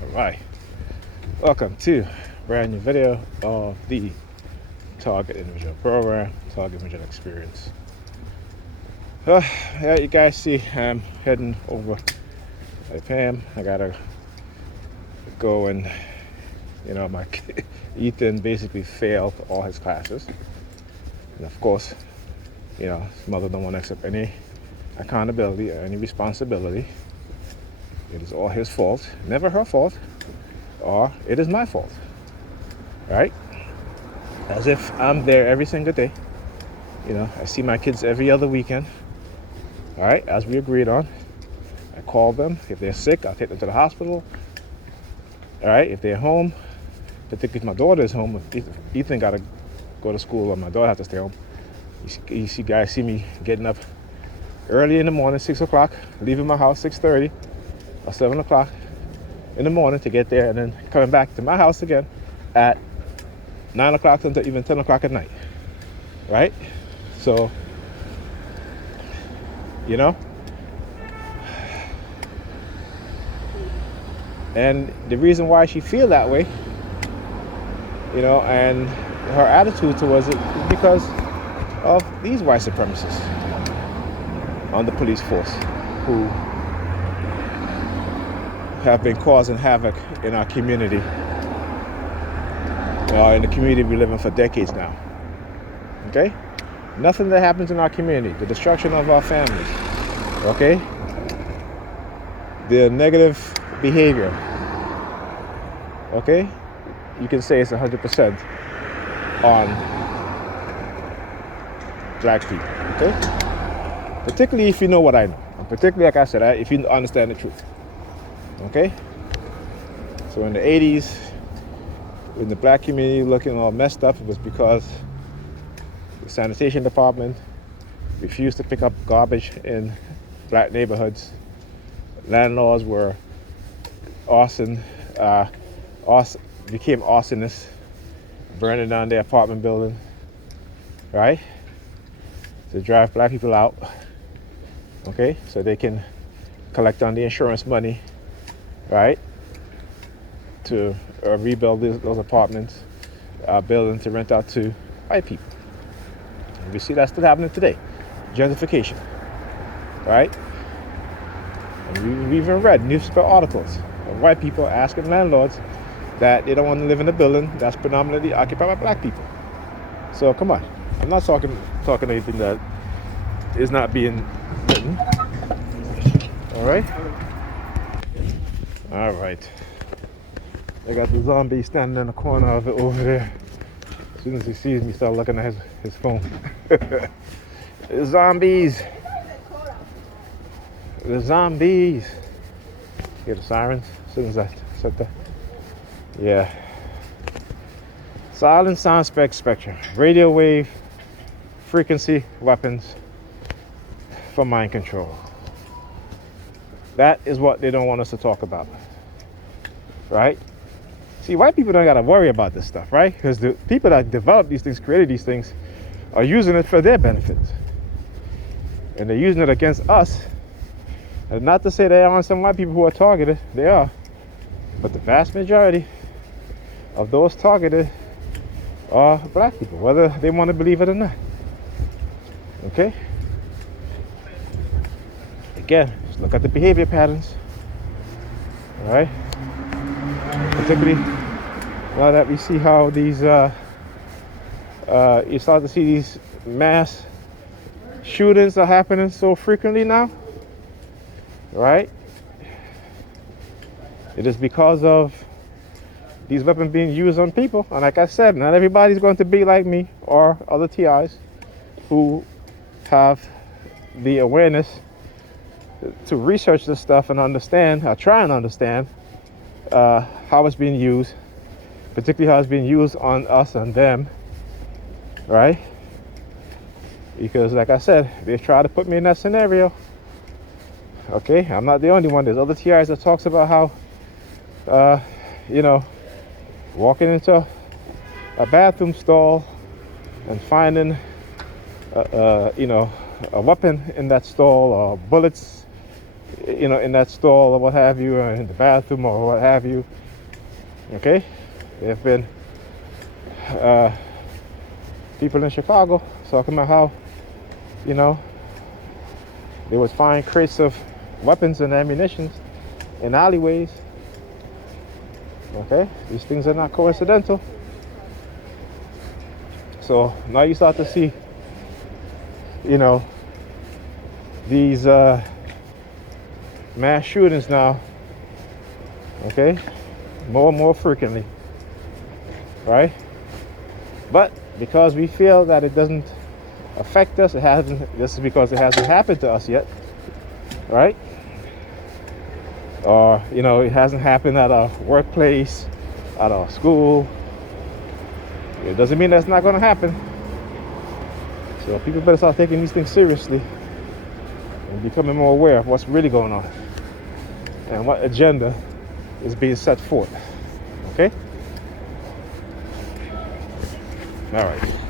Alright, welcome to a brand new video of the Target Individual Program, Target Individual Experience. Yeah, you guys see I'm heading over to Pam. I gotta go and, my Ethan basically failed all his classes. And of course, his mother don't want to accept any accountability or any responsibility. It is all his fault, never her fault, or it is my fault, right? As if I'm there every single day. I see my kids every other weekend, all right, as we agreed on. I call them. If they're sick, I'll take them to the hospital, all right? If they're home, particularly if my daughter is home, if Ethan got to go to school or my daughter has to stay home, you guys see me getting up early in the morning, 6 o'clock, leaving my house 6:30 or 7 o'clock in the morning to get there, and then coming back to my house again at 9 o'clock until even 10 o'clock at night, right? So, and the reason why she feel that way, and her attitude towards it is because of these white supremacists on the police force who have been causing havoc in our community, in the community we live in for decades now. Okay? Nothing that happens in our community, the destruction of our families, okay? The negative behavior, okay? You can say it's 100% on black people, okay? Particularly if you know what I know. And particularly, like I said, if you understand the truth. Okay? So in the 80s, when the black community looking all messed up, it was because the sanitation department refused to pick up garbage in black neighborhoods. Landlords were became arsonists, burning down their apartment building, right? To drive black people out, okay? So they can collect on the insurance money, right? To rebuild those apartments, buildings to rent out to white people. And we see that still happening today. Gentrification, right? And we even read newspaper articles of white people asking landlords that they don't want to live in a building that's predominantly occupied by black people. So come on, I'm not talking anything that is not being written. All right. All right. I got the zombie standing in the corner of it over there. As soon as he sees me, start looking at his phone. The zombies. The zombies. Hear the sirens? As soon as I said that. Yeah. Silent sound spectrum. Radio wave frequency weapons for mind control. That is what they don't want us to talk about. Right? See, white people don't got to worry about this stuff, right? Because the people that developed these things, created these things, are using it for their benefits. And they're using it against us. And not to say there aren't some white people who are targeted. They are. But the vast majority of those targeted are black people, whether they want to believe it or not. Okay? Again, just look at the behavior patterns. All right? Particularly now that we see how these, you start to see these mass shootings are happening so frequently now, right? It is because of these weapons being used on people. And like I said, not everybody's going to be like me or other TIs who have the awareness to research this stuff and understand, or try and understand, how it's being used, particularly how it's being used on us and them, right? Because like I said, they try to put me in that scenario. Okay, I'm not the only one. There's other TIs that talks about how, walking into a bathroom stall and finding, a weapon in that stall or bullets you know, in that stall or what have you, or in the bathroom or what have you. Okay, there have been people in Chicago talking about how, you know, they would find crates of weapons and ammunition in alleyways. Okay, these things are not coincidental. So now you start to see, you know, these mass shootings now, okay, more and more frequently, right? But because we feel that it doesn't affect us, it hasn't. This is because it hasn't happened to us yet, right? Or, you know, it hasn't happened at our workplace, at our school. It doesn't mean that's not going to happen. So people better start taking these things seriously and becoming more aware of what's really going on and what agenda is being set forth. Okay? All right.